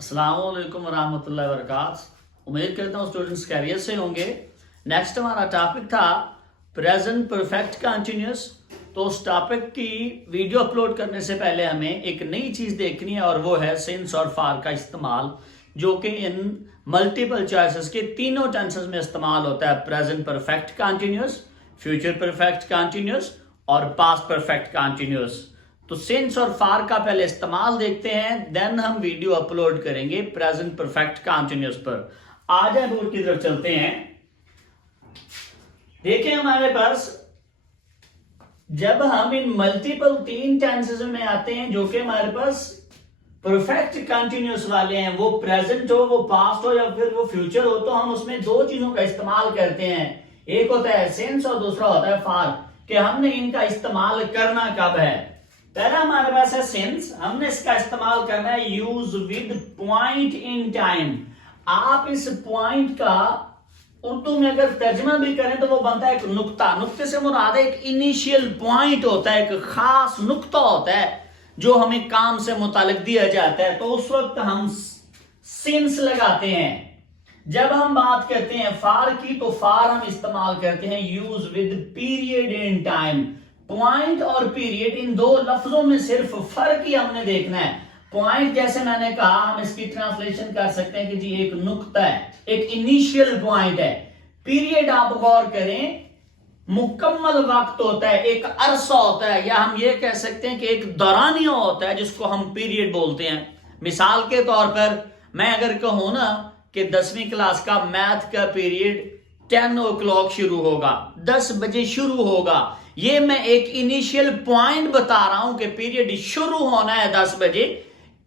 अस्सलाम वालेकुम रहमतुल्लाहि व बरकातहू। उम्मीद करता हूँ स्टूडेंट्स कैरियर से होंगे। नेक्स्ट हमारा टॉपिक था प्रेजेंट परफेक्ट कंटिन्यूअस। तो उस टॉपिक की वीडियो अपलोड करने से पहले हमें एक नई चीज देखनी है और वो है सिंस और फार का इस्तेमाल, जो कि इन मल्टीपल चॉइसेस के तीनों टेंसेस में इस्तेमाल होता है। Present perfect continuous, future perfect continuous और पास्ट परफेक्ट कंटिन्यूअस। तो सिंस और फार का पहले इस्तेमाल देखते हैं, देन हम वीडियो अपलोड करेंगे प्रेजेंट परफेक्ट कंटिन्यूअस पर। आज हम बोर्ड की तरफ चलते हैं। देखिए हमारे पास जब हम इन मल्टीपल तीन टेंसेस में आते हैं जो कि हमारे पास परफेक्ट कंटिन्यूअस वाले हैं, वो प्रेजेंट हो, वो पास्ट हो या फिर वो फ्यूचर हो, तो हम उसमें दो चीजों का इस्तेमाल करते हैं। एक होता है सिंस और दूसरा होता है फार, कि हमने इनका इस्तेमाल करना कब है। पहला हमारे पास है सिंस, हमने इसका इस्तेमाल करना है use with point in time. आप इस पॉइंट का उर्दू में अगर तर्जमा भी करें तो वो बनता है एक नुक्ता। नुक्ते से मुराद एक इनिशियल पॉइंट होता है, एक खास नुक्ता होता है जो हमें काम से मुतालिक दिया जाता है, तो उस वक्त हम सिंस लगाते हैं। जब हम बात करते हैं फार की, तो फार हम इस्तेमाल करते हैं use with period in time. Point और पीरियड, इन दो लफ्जों में सिर्फ फर्क ही हमने देखना है। पॉइंट जैसे मैंने कहा, हम इसकी ट्रांसलेशन कर सकते हैं कि जी एक नुक्ता है, एक इनिशियल पॉइंट है। पीरियड आप गौर करें, मुकम्मल वक्त होता है, एक अरसा होता है, या हम ये कह सकते हैं कि एक दौरानिया होता है जिसको हम पीरियड बोलते हैं। मिसाल के तौर पर मैं अगर कहूं ना कि 10वीं क्लास का मैथ का पीरियड 10 o'clock शुरू होगा, 10 बजे शुरू होगा, ये मैं एक इनिशियल पॉइंट बता रहा हूं कि पीरियड शुरू होना है 10 बजे।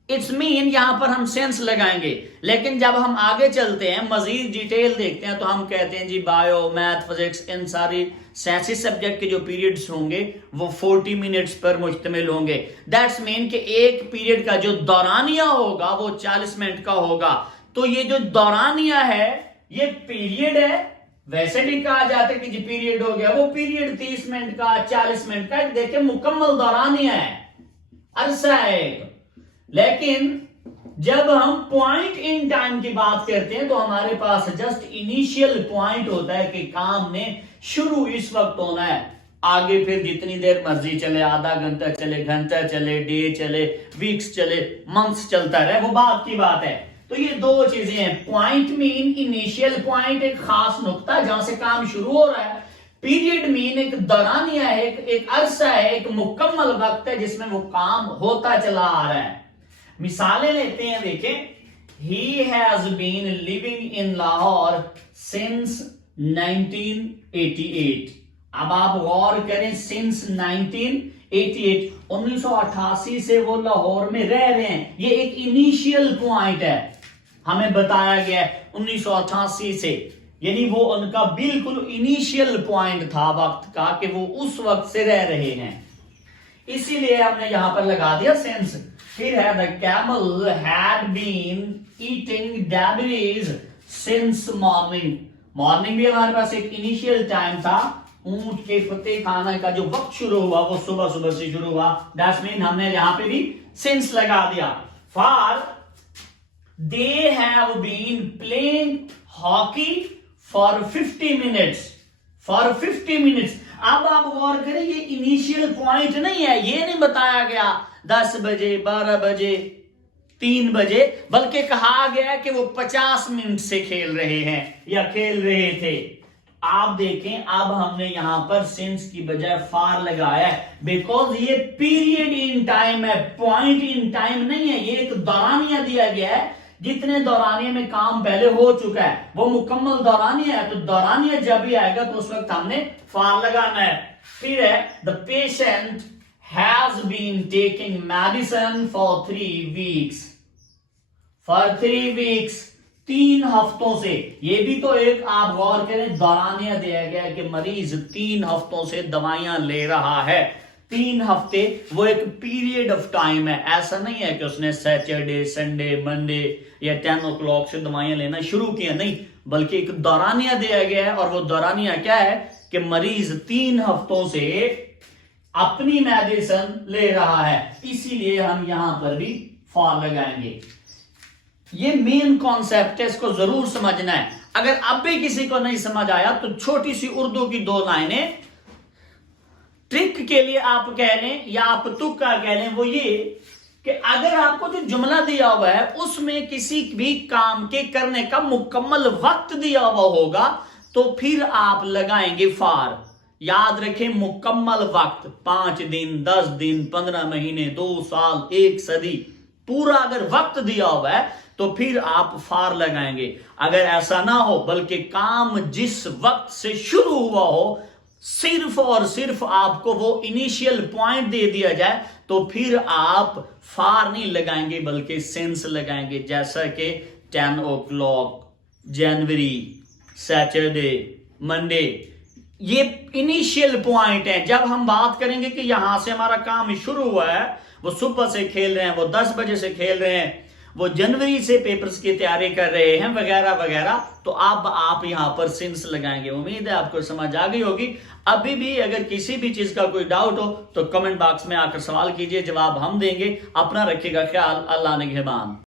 इट्स मीन यहां पर हम सेंस लगाएंगे। लेकिन जब हम आगे चलते हैं, मजीद डिटेल देखते हैं, तो हम कहते हैं जी बायो, मैथ, फिजिक्स, इन सारी साइंसी सब्जेक्ट के जो पीरियड्स होंगे वो 40 मिनट्स पर मुश्तमिल होंगे। दैट्स मीन कि एक पीरियड का जो दौरानिया होगा वो 40 मिनट का होगा। तो ये जो दौरानिया है ये पीरियड है। वैसे नहीं कहा जाता कि जी पीरियड हो गया, वो पीरियड 30 मिनट का, 40 मिनट का, देखिए मुकम्मल दौरानिया है, अरसा है। लेकिन जब हम पॉइंट इन टाइम की बात करते हैं तो हमारे पास जस्ट इनिशियल पॉइंट होता है कि काम ने शुरू इस वक्त होना है। आगे फिर जितनी देर मर्जी चले, आधा घंटा चले, घंटा चले, डे चले, वीक्स चले, मंथ्स चलता रहे, वो बात की बात है। तो ये दो चीजें हैं। पॉइंट मीन इनिशियल पॉइंट, एक खास नुक्ता जहां से काम शुरू हो रहा है। पीरियड मीन एक दौरानिया है, एक अरसा है, एक मुकम्मल वक्त है जिसमें वो काम होता चला आ रहा है। मिसालें लेते हैं, देखें। He has been living in Lahore since 1988। अब आप गौर करें, सिंस 1988, 1988 से वो लाहौर में रह रहे हैं। ये एक इनिशियल पॉइंट है, हमें बताया गया है 1988 से, यानी वो उनका बिल्कुल इनिशियल पॉइंट था वक्त का कि वो उस वक्त से रह रहे हैं, इसीलिए हमने यहां पर लगा दिया सेंस। फिर है the camel had been eating डैबरीज सिंस मॉर्निंग। मॉर्निंग भी हमारे पास एक इनिशियल टाइम था। ऊंट के पत्ते खाने का जो वक्त शुरू हुआ वो सुबह सुबह से शुरू हुआ। दैट्स मीन हमने यहां पे भी सिंस लगा दिया। For they have been playing hockey for 50 minutes. For 50 minutes. अब आप गौर करें, ये इनिशियल पॉइंट नहीं है, ये नहीं बताया गया 10 बजे, 12 बजे, 3 बजे, बल्कि कहा गया है कि वो 50 मिनट से खेल रहे हैं या खेल रहे थे। आप देखें, अब हमने यहां पर सिंस की बजाय फार लगाया है, बिकॉज ये पीरियड इन टाइम है, पॉइंट इन टाइम नहीं है। ये एक दौरानिया दिया गया है, जितने दौरानिया में काम पहले हो चुका है वो मुकम्मल दौरानिया है। तो दौरानिया जब भी आएगा तो उस वक्त हमने फार लगाना है। फिर है the patient has been taking medicine for 3 weeks. For 3 weeks, 3 हफ्तों से। ये भी तो एक आप गौर करें दौरानिया दिया गया है कि मरीज 3 हफ्तों से दवाइयां ले रहा है। 3 हफ्ते वो एक पीरियड ऑफ टाइम है। ऐसा नहीं है कि उसने सैटरडे, संडे, मंडे या 10 o'clock से दवाइयां लेना शुरू किया, नहीं, बल्कि एक दौरानिया दिया गया है। और वो दौरानिया क्या है कि मरीज 3 हफ्तों से अपनी मेडिसिन ले रहा है, इसीलिए हम यहां पर भी फॉर लगाएंगे। ये मेन कॉन्सेप्ट है, इसको जरूर समझना है। अगर अब भी किसी को नहीं समझ आया तो छोटी सी उर्दू की 2 लाइनें ट्रिक के लिए आप कह लें या आप तुक्का कह लें, वो ये कि अगर आपको जो जुमला दिया हुआ है उसमें किसी भी काम के करने का मुकम्मल वक्त दिया हुआ होगा तो फिर आप लगाएंगे फॉर। याद रखें, मुकम्मल वक्त 5 दिन, 10 दिन, 15 महीने, 2 साल, 1 सदी, पूरा अगर वक्त दिया हुआ है तो फिर आप फॉर लगाएंगे। अगर ऐसा ना हो बल्कि काम जिस वक्त से शुरू हुआ हो सिर्फ और सिर्फ आपको वो इनिशियल पॉइंट दे दिया जाए तो फिर आप फॉर नहीं लगाएंगे बल्कि सिंस लगाएंगे। जैसा कि 10 o'clock, जनवरी, सैटरडे, मंडे, ये इनिशियल पॉइंट है। जब हम बात करेंगे कि यहां से हमारा काम शुरू हुआ है, वो सुबह से खेल रहे हैं, वो 10 बजे से खेल रहे हैं, वो जनवरी से पेपर्स की तैयारी कर रहे हैं, वगैरह वगैरह, तो अब आप यहां पर सिंस लगाएंगे। उम्मीद है आपको समझ आ गई होगी। अभी भी अगर किसी भी चीज का कोई डाउट हो तो कमेंट बॉक्स में आकर सवाल कीजिए, जवाब हम देंगे। अपना रखिएगा ख्याल। अल्लाह निगहबान।